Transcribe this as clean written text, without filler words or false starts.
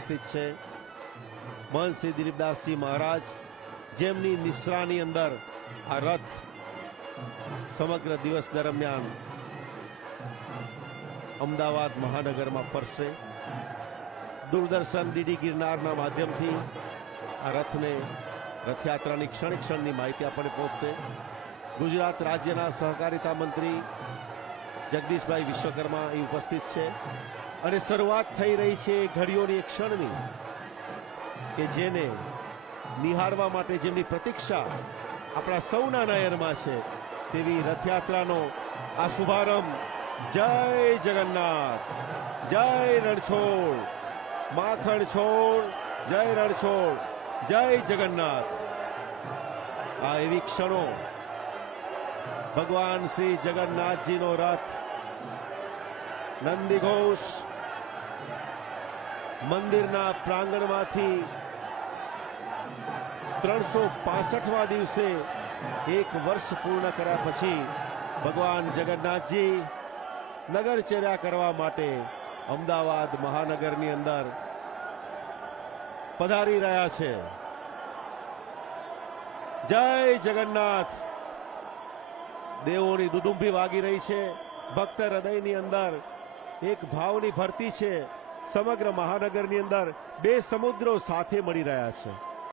ઉપસ્થિત છે મહંત શ્રી દિલીપદાસજી મહારાજ, જેમની નિશ્રાની અંદર આ રથ સમગ્ર દિવસ દરમિયાન અમદાવાદ મહાનગરમાં ફરશે. દૂરદર્શન ડીડી ગિરનારના માધ્યમથી આ રથને રથયાત્રાની ક્ષણ ક્ષણની માહિતી આપણને પહોંચશે. ગુજરાત રાજ્યના સહકારિતા મંત્રી જગદીશભાઈ વિશ્વકર્મા અહીં ઉપસ્થિત છે અને શરૂઆત થઈ રહી છે ઘડીઓની એક ક્ષણની કે જેને નિહાળવા માટે જેમની પ્રતીક્ષા આપણા સૌના નયનમાં છે તેવી રથયાત્રાનો આ શુભારંભ. જય જગન્નાથ, જય રણછોડ, માખણ છોડ, જય રણછોડ, જય જગન્નાથ. આ એવી ક્ષણો ભગવાન શ્રી જગન્નાથજીનો રથ નંદીઘોષ મંદિરના પ્રાંગણમાંથી 365મા દિવસે એક વર્ષ પૂર્ણ કર્યા પછી ભગવાન જગન્નાથજી નગરચર્યા કરવા માટે અમદાવાદ મહાનગરની અંદર પધારી રહ્યા છે. જય જગન્નાથ. દેવોની દુદુંભી વાગી રહી છે. ભક્ત હૃદયની અંદર એક ભાવની ભરતી છે. સમગ્ર મહાનગરની અંદર બે સમુદ્રો સાથે મળી રહ્યા છે.